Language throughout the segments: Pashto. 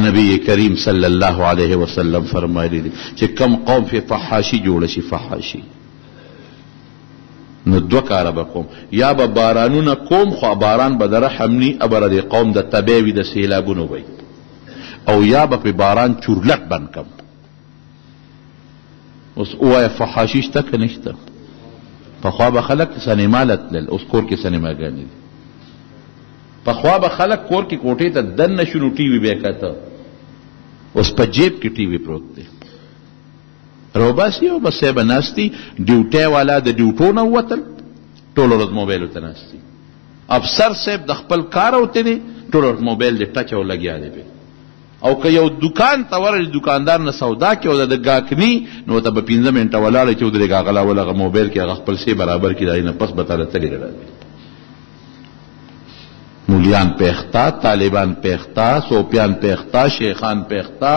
نبی کریم صلی الله علیه وسلم فرمایلی دی چې کم قوم فی فحاشی جوړ شي فحاشی نو دو کاره به کوم یا به بارانونه کوم خو باران به د رحم نی ابره د قوم د تبې وي د سیلابونو وي او یا به په باران چورلټ بند کم اوس ووایه فحاشي شته که نشته پخوا به خلک سینما له تلل اوس کور کې سینماګانې دي پخوا به خلک کور کې کوټې ته دننه شو نو ټي وي به یې کته اوس په جیب کې ټي وي پروت دی روباسي او بس به ناستي ډیوټۍ والا د ډیوټو نه ووتل ټوله ورځ موبایلو ته ناستي افسر صاحب د خپل کار اوته دی ټوله ورځ موبایل دی ټچ او لګیا دی پې او که یو دکان ته ورغلې دکاندار نه سودا کې او د ګاکني نو ته به 15 منټه ولاړې چې ودرېږه هغه لاول هغه موبایل کې هغه خپل شی برابر کړي د هغې نه پس به تاله تلې راځي مولیان پیختا طالبان پیختا صوفیان پیختا شیخان پیختا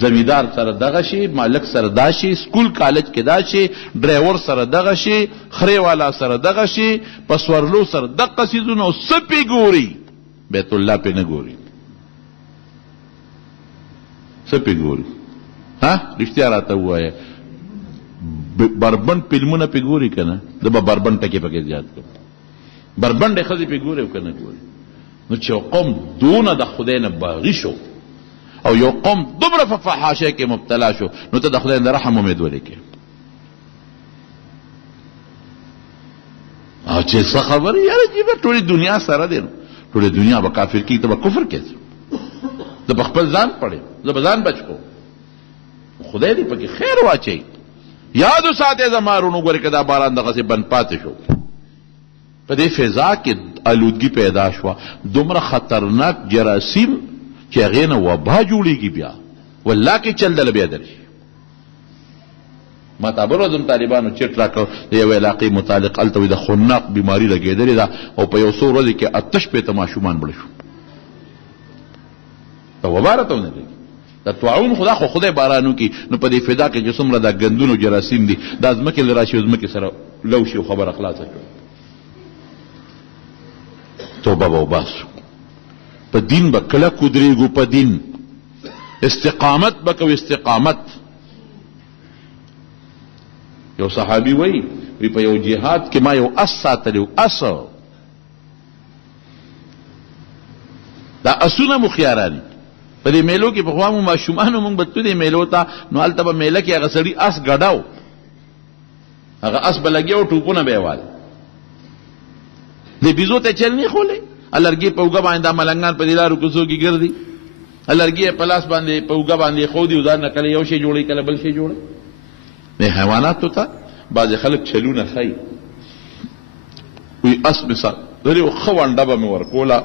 زمیدار سره دغه شي مالک سره دا شي سکول کالج کې دا شي ډرایور سره دغه شي خرې والا سره دغه شي پسورلو سره دغه څیزونه او څه پې ګوري بیت الله پې نه ګوري څه پې ګوري رښتیا راته ووایه بربند فلمونه پې ګوري که نه زه به بربند ټکې پکې زیات کړم بربنډې ښځې پې ګوري او که نه ګوري نو چې یو قوم دونه د خدای نه باغي شو او یو قوم دومره په فحاشۍ کې مبتلا شو نو ته د خدای د رحم امید ولې او چې څه خبرې یاره جیبه ټولې دنیا سره دی نو ټولې دنیا به کافر کېږي ته به کفر کوې زه به خپل ځان پړې زه به ځان بچ کوم خدای دې پکې خیر واچوي یاد وساتئ زما وروڼو ګورې که دا باران دغسې بند پاتې شو په دې فضا کې آلودګي پیدا شوه دومره خطرناک جراثیم چې هغې نه وبا جوړېږي بیا والله کې چل دله بیا درشي ما ته بل ورځ طالبانو چټ راکړ د یوې علاقې متعلق هلته وایي د خناق بیماري لګېدلې ده او په یو څو ورځې کې 8 ماشومان مړه شو ته وبا راته ونه لګي د طاعون خو خدای باران وکړي نو په دې فضا کې چې څومره دا ګندونه جراثیم دي دا ځمکې له راشي او ځمکې سره لو شي او خبره خلاصه شوه توبه به وباسو په دین به کله کودرېږو په دین استقامت به کوو استقامت یو صحابي وایي په یو جهاد کې ما یو اس ساتلی و اس دا اسونه مو خیاراني په دې میلو کې پخوا مو ماشومانو مونږ به تلو دې میلو ته نو هلته به میله کې هغه سړي اس ګډاو هغه اس به لګیا و ټوپونه به یې وال د بیزو ته چل نه خولی لرګي په اوږه باندې دا ملنګان په دې لارو کوڅو کې ګرځي لرګي یې په لاس باندې په اوږه باندې ښودي او ځان نه کله یو شی جوړوي کله بل شی جوړوي د حیواناتو ته بعضې خلک چلونه ښایي وایي اس مې لرې و ښه ونډه به مې ورکوله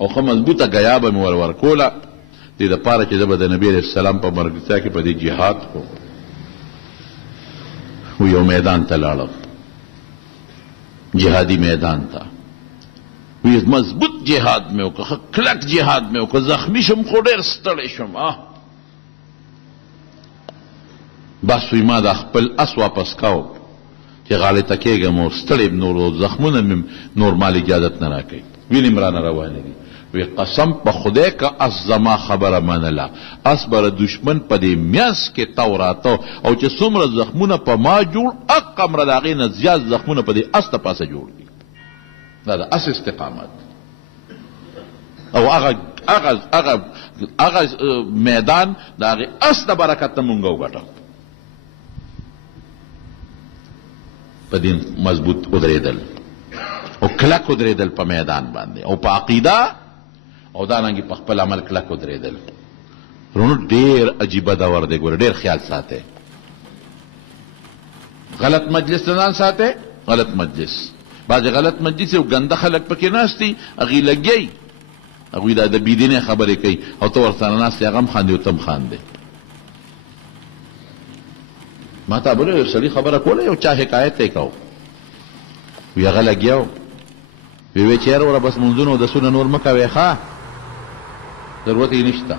او ښه مضبوطه ګیا به مې ورکوله دې دپاره چې زه به د نبي علیه السلام په ملګرتیا کې په دې جهاد کوم و یو میدان ته لاړم جهادي میدان ته وی مضبوط جهاد مې وکړه کلک جهاد مې وکړه زخمی شم خو ډېر ستړی شم بس وی ما دا خپل اس واپس کاو چې غاړې ته کېږم او ستړی نور زخمونه مې نور مال اجازت نه راکوي وینې مې رانه روانې دي وی قسم په خدای که اس زما خبره منله اس بره دشمن په دې میاس کې تو راته او چې څومره زخمونه په ما جوړ اقمره د هغې نه زیات زخمونه په دې اس ته پاسه جوړ دي دا د اس استقامت او هغه میدان د هغې اس د برکت نه مونږ وګټه په دین مضبوط ودرېدل او کلک ودرېدل په میدان باندې او په عقیده او دارنګې په خپل عمل کلک ودرېدل رونو ډېر عجیبه دور دی ګوره ډېر خیال ساتئ غلط مجلس نه ځان ساتئ غلط مجلس بعضې غلط مجلس او ګنده خلک پکې ناست دي هغې لګیئ هغوی دا د بېدینۍ خبرې کوي او ته ورسره ناست یې هغه هم خاندي او ته هم خاندې ما ته بله یو سړي خبره کوله یو چا حکایت یې کو وی هغه لګیا و وی چې یاره وره بس منځونه او دسونه نور مه کوې ښه ضرورت یې نشته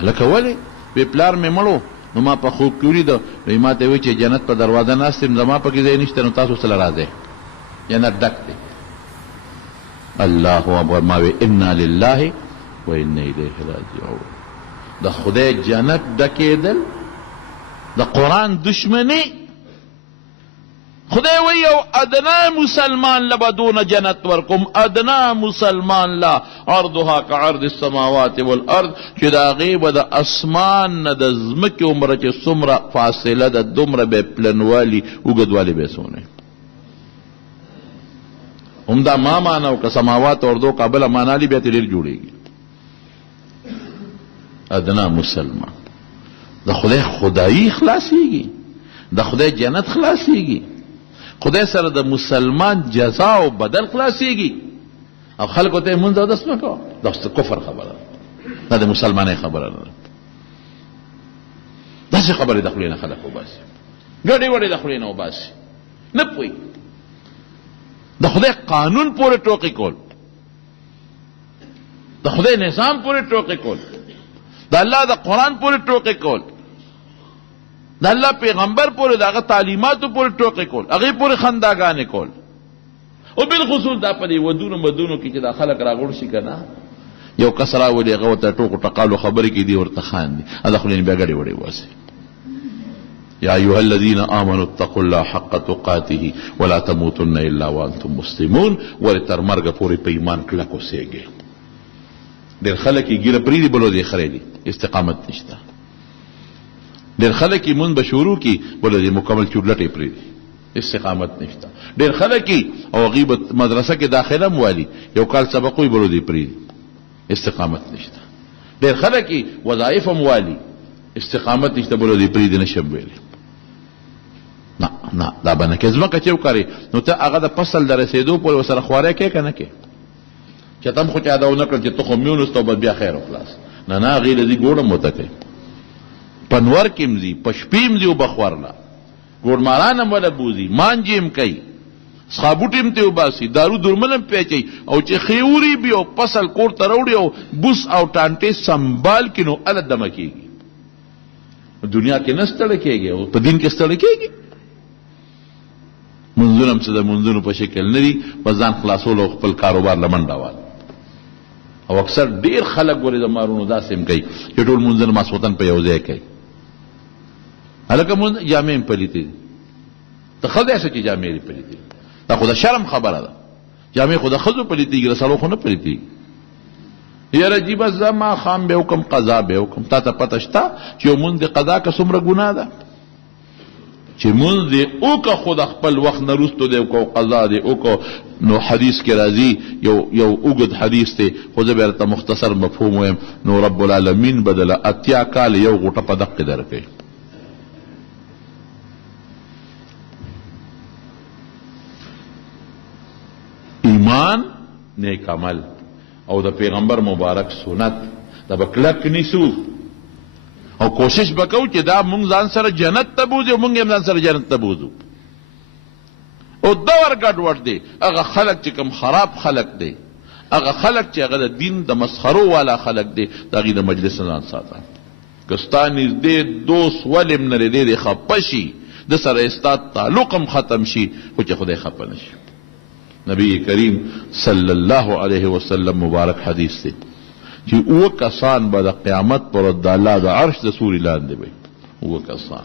هلکه ولې وی پلار مې مړو نو ما په خوب کې ولیده وی ما ته وی چې جنت په دروازه ناست یم زما پکې ځای نشته نو تاسو سره راځئ جنت ډک دی الله اکبر ما وی انا لله و ان الیه راجعون. د خدای جنت ډکېدل د قرآن دشمنی. خدای وی یو ادنا مسلمان لبا دون جنت ورکم، ادنا مسلمان لا عرضها كعرض السماوات والارض، چې د هغې به د اسمان نه د ځمکې عمره چې څومره فاصله ده دومره به پلنوالي اوږدوالي به څونه. همدا ما معنا او که سماوات اردو قابله معنا لی بیا ترې ډېر جوړېږي. ادنا مسلمان د خدای خدایي خلاصېږي، د خدای جنت خلاصېږي، خدای سره د مسلمان جزا او بدل خلاصېږي. او خلکو ته مونځ او دس مه کوه، دا کفر خبره ده، دا د مسلمانۍ خبره نه ده. داسې خبرې د خولې نه خلک وباسي، ګډې وډې د خولې نه وباسي، نه پوهېږي. د خدای قانون پورې ټوقې کول، د خدای نظام پورې ټوقې کول، د الله د قرآن پورې ټوقې کول، د الله پیغمبر پورې د هغه تعلیماتو پورې ټوقې کول، هغې پورې خنداګانې کول. او بالخصوص دا په دې ودونو مدونو کې چې دا خلک راغونډ شي که نه، یو کس راولي هغه ورته ټوکو ټقالو خبرې کې دي ورته خاندي، د خولې نه بیا ګډې وډې وباسي. یا ایها الذین آمنوا اتقوا الله حق تقاته ولا تموتن الا وانتم مسلمون. ولې تر مرګه پورې په ایمان کلک اوسېږئ. ډېر خلک یې ږیره پرېږدي بلو دې خرې دي، استقامت نشته. ډېر خلک یې مونځ به شروع کړي بلو دې مکمل چورلټې پرېږدي، استقامت نشته. ډېر خلک یې او هغوی به مدرسه کې داخله هم والي، یو کال سبق وي بلو دې پرېږدي، استقامت نشته. ډېر خلک یې وظایف هم والي، استقامت نشته بلو دې پرېږدي، نشم ویلی. نه نه دا به نه کې ځمکه چې وکړې نو ته هغه د فصل د رسېدو پورې ورسره خواری کوې که نه کې، چې ته هم خو چا دا ونه کړل چې تخم یونست او بس بیا خیر وخلاص. نه نه هغې له ځي ګوړه م ورته کوي، په نور کې هم ځي، په شپې هم ځي او بخورله، ګوډماران هم وله بوځي، مانجې هم کوي، څښابوټې هم ترې وباسي، دارو درمل هم پې اچوي، او چې ښې وري بي او فصل کور ته راوړي او بوس او ټانټې سنبال کړي نو هله دمه کېږي. دنیا کې نه ستړی کېږي او په دین کې ستړی کېږي. منځونه هم څه د منځونو په شکل نه دي، په ځان خلاصولو او خپل کاروبار له منډه وال. او اکثر ډېر خلک ګورې د مارونو داسې هم کوي چې ټول منځونه ماسخوتن په یو ځای کوي. هلکه مونځ جامې هم پلیتې دي، ته ښه دی چې جامې دې پلیتې دي، دا خو د شرم خبره ده. جامې خو د ښځو پلیتېږي، د سړو خو نه پلیتېږي. یاره جي بس زه ماښام به وکړم، قضا به وکړم. تا ته پته شته چې یو مونځ د قضا که څومره ګناه ده؟ چې مونځ دې وکړه خو د خپل وخت نه وروستو دې وکړه او قضا دې وکړه. نو حدیث کې راځي، یو اوږد حدیث دی خو زه به درته مختصر مفهوم وایم. نو رب العالمین به دله 80 کاله یو غوټه په دقې درکوي. ایمان، نیک عمل او د پیغمبر مبارک سنت دا به کلک نیسو او کوشش به کوو چې دا مونږ ځان سره جنت ته بوځو او مونږ هم ځان سره جنت ته بوځو. او دور ګډوډ دی هغه خلک چې کوم خراب خلک دی، هغه خلک چې هغه د دین د مسخرو والا خلک دی، د هغې د مجلس نه ځان ساته. که ستا نږدې دوست ولې هم نه دی، دی خفه شي، د سره ستا تعلق هم ختم شي، خو چې خدای خفه نه شي. نبی کریم صلی الله علیه وسلم مبارک حدیث دی چې اوه کسان به د قیامت پر ورځ د الله د عرش د سوري لاندې وي. اوه کسان،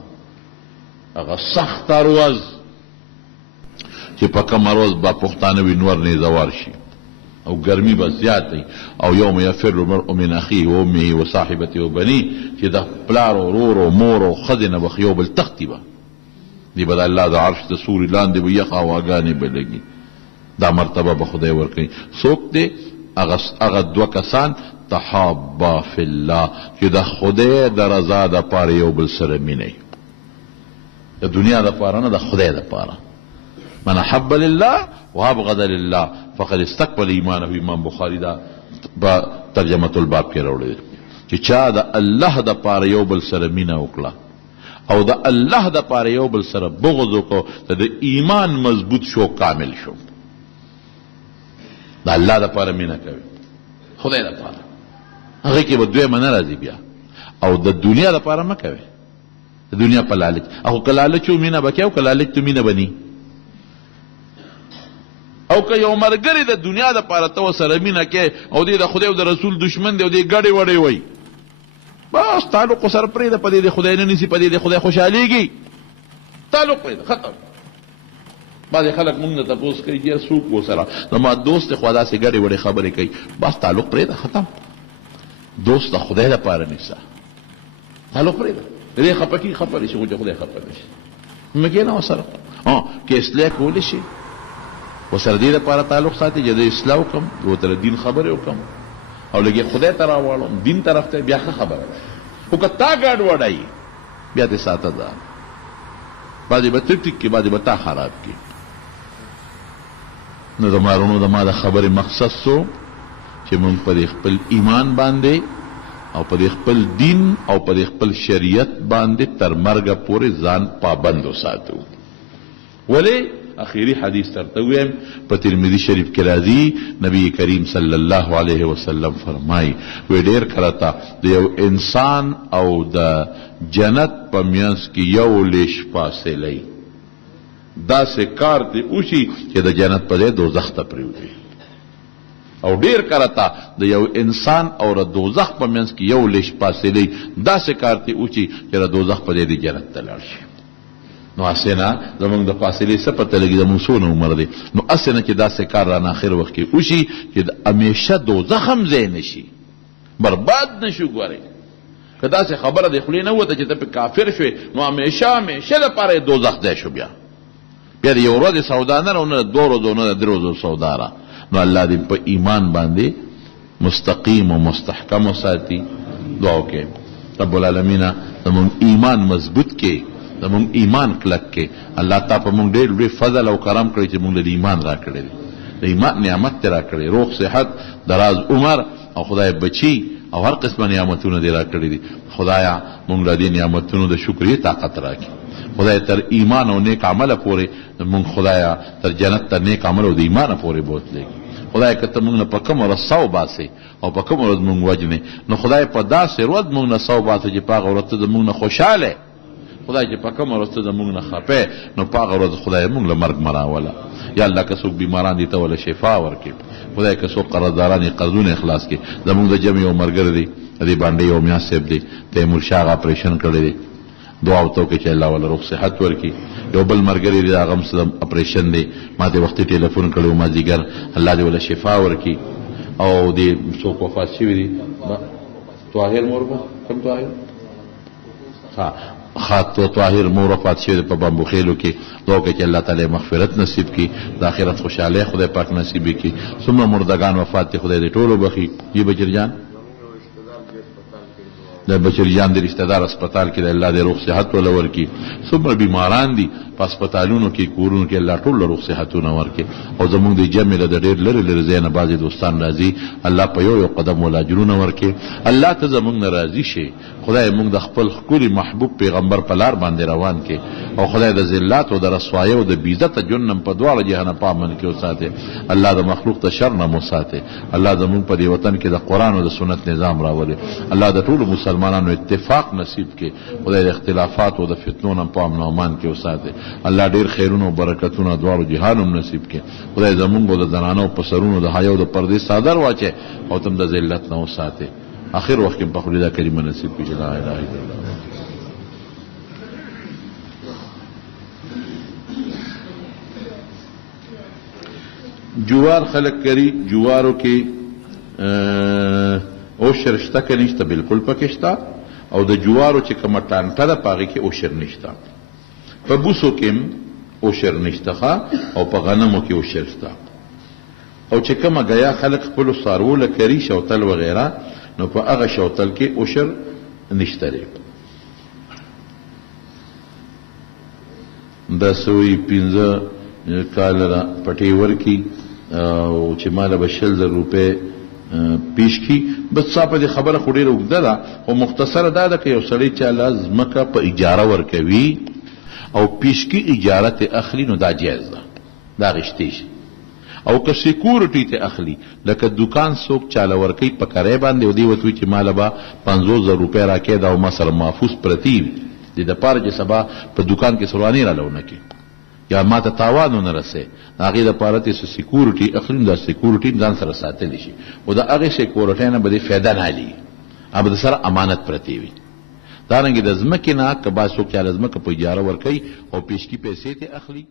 هغه سخته ورځ چې په کومه ورځ به پښتانه وي نور نیزوار شي او ګرمي به زیات وي. او یوم یفر المرء من اخیه و امه و صاحبته و بنیه، چې د پلار او ورور او مور او ښځې نه به یو بل تختي به دی، به د الله د عرش د سوري لاندې به یخ هواګانې به لګي. دا مرتبه به خدای ورکوي. څوک دی؟ هغه دوه کسان تحابا فی الله چې د خدای د رضا دپاره یو بل سره مینه، د دنیا دپاره نه، د خدای دپاره. من احب لله وابغض لله فقد استقبل ایمانه. امام بخاری دا په ترجمه الباب کې راوړی چې چا د الله دپاره یو بل سره مینه وکړه او د الله دپاره یو بل سره بغض وکړو، د ایمان مضبوط شو، کامل شو. د الله دپاره مینه کوي، خدای دپاره، هغې کې به دویمه نه راځي بیا. او د دنیا دپاره مه کوي، د دنیا په لالچ. او که لالچ و مینه به کوي او که لالچ تو مینه به ني. او او که یو ملګری د دنیا دپاره ته ورسره مینه کې او دی د خدای او د رسول دشمن دی او دی ګډې وډې وایي بس تعلق ورسره پرېږده په دې د خدای نه نیسي په دې د خدای خوشحالېږي تعلق پرېږده ختم بعضې خلک مونږ نه تپوس کوي چې څوک ورسره زما دوست دی خو داسې ګډې وډې خبرې کوي بس تعلق پرېږده ختم دوست د خدای دپاره نیسه تعلق پرېږده د دې خفه کي خفه نه شي خو چې خدای خفه نه شي مه کښېنه ورسره که اصلاح کولی شي ورسره دې دپاره تعلق ساتي چې د اصلاح وکړم ورته د دین خبرې وکړم او لږ خدای ته راواړم دین طرف ته بیا ښه خبره ده خو که تا ګډ وډی بیا دې ساته ده بعضې به ته ټیک کړي بعضې به تا خراب کړي نو زما وروڼو زما د خبرې مقصد څو چې موږ په دې خپل ایمان باندې او په دې خپل دین او په دې خپل شریعت باندې تر مرګه پورې ځان پابند وساتو ولې اخیری حدیث ترته ویم په ترمذی شریف کې راځي نبی کریم صلی الله علیه وسلم فرمایي وی ډېر کله ته د یو انسان او د جنت په منځ کې یو لیش فاصله داسې کار دې وشي چې د جنت په ځای دوزخ ته پرېوځي او ډېر کله ته د یو انسان او د دوزخ په منځ کې یو لیش فاصله داسې کار دې وشي چې د دوزخ په ځای د جنت ته لاړ شي نو اسې نه زمونږ د فاصلې څه پته لګي زمونږ څونه عمر دی نو اسې نه چې داسې کار رانه اخر وخت کې وشي چې همیشه دوزخ هم ځای نه شي برباد نه شو ګورئ که داسې خبره د خولې نه وته چې ته پې کافر شوې نو همیشه لپاره یې دوزخ ځای شو بیا د یو ورځې سودا نه نه د 2 ورځو نه د 3 ورځو سودا را نو الله دې په ایمان باندې مستقیم و مستحکم وساتي دعا وکړئ رب العالمین زمونږ ایمان مضبوط کې زمونږ ایمان کلک کې الله تا په مونږ ډېر لوی فضل او کرم کړی چې مونږ له ایمان را کړی دی د ایمان نعمت ته را کړی روغ صحت دراز عمر او خدای بچي او هر قسمه نعمتونه دې را کړي دي خدایا مونږ له دې نعمتونو د شکرې طاقت راکړي خدای تر ایمان او نیک عمله پورې مونږ خدایا تر جنت تر نیک عمل او د ایمانه پورې بوتلېږي خدای که ته مونږ نه په کومه ورځ سو باسې او په کومه ورځ مونږ وجنې نو خدای په داسې ورځ مونږ نه سو باسې چې په هغه ورځ ته زمونږ نه خوشحاله خدای چې په کومه ورځ ته زمونږ نه خفې نو په هغه ورځ خدای مونږ له مرګ مه راوله یا الله که څوک بیماران دي ته وله شفا ورکړي خدای که څوک قرضداران یې قرضونه اخلاص کړي زمونږ د جمع یو ملګری دی د دې باندې یو میاس صاحب دی تیمورشاه هغه اپریشن کړی دی دعا ورته وکړئ چې الله وله روغ صحت ورکړي یو بل ملګری دی هغه هم اپریشن دی ما ته وختي ټلیفون کړی و مازدیګر الله دې وله شفا ورکړي او دې څوک وفات شوي دي طاهر مور کوم طاهر خاطر طاهر مور وفات شوی په بامبو خیلو کې دعا وکړئ چې الله تعالی مغفرت نصیب کړي د آخرت خوشحالۍ خدای پاک نصیب کړي څومره مردگان وفات دي خدای دې ټولو بخي جی بچر جان د بچر جان د رشتہ دار اسپتال کې د الله دې روغ صحت ولا ورکړي څومره بیماران دي په اسپتالونو کې کورونو کې الله ټول روغ صحتونه ورکړي او زموږ د جمع له ډېر لرې ځای نه بعضې دوستان راځي الله په یو قدم ولا اجرونه ورکړي الله ته زموږ نه راضي شي خدای موږ د خپل ښکلي محبوب پیغمبر په لار باندې روان کې او خدای د ذلات او د رسوایۍ او د بېعزته جهنم په دواړه جهانه په امن کې وساتي الله د مخلوق د شر نه مو ساتي الله زموږ په دې وطن کې د قرآن او د سنت نظام راولي الله د ټولو مسلمانانو اتفاق نصیب کې خدای د اختلافات او د فتنو نه په امن او امان کې وساتي الله ډېر خیرونه او برکتونه دواړو جهانو نصیب کې خدای زموږ د زنانو په سرونو د حیا او د پردې څادر واچي او تم د ذلت نه وساتي آخر وخت کې په خلیدا کریمه نصیب کړي لا اله الا الله جوار خلق کری جوارو کې اوشر شته که نشته بالکل پکې شته او د جوارو چې کومه ټانټه ده په هغې کې اوشر نشته په بوسو کې هم اوشر نشته او په غنمو کې اوشر شته او چې کومه ګیا خلق خپلو څاروو له کري شوتل وغیره نو په هغه شوتل کې اوشر نشته دی دا سوی 15 کاله پټې ورکي او چې ماله به 100,000 روپۍ پیش کی بس صاحب دې خبره خو ډېره اوږده ده او مختصره دا ده که یو سړی چاله ځمکه په اجاره ورکوي او پیشکي اجاره ته اخلي نو دا جایز ده دا غشتی شي او که سکیورټي ته اخلي لکه دکان څوک چاله ورکوي په کرایه باندې او دې ورته وایي چې ماله به 50,000 روپۍ راکړې دا او ما سره محفوظ پرتې وي دې دپاره چې سبا په دکان کې سرواني راله ونه کړي یا ما ته تاوان ونه رسې د هغې دپاره ته څه سیکورټي اخلي دا سیکورټي ځان سره ساتلی شي خو د هغې سیکورټۍ نه به دې فایده نه حالي هغه به د سره امانت پرتې وي دارنګې د ځمکې نه که بعض څوک چاله ځمکه په اجاره ورکوي او پیشکي پیسې ترې اخلي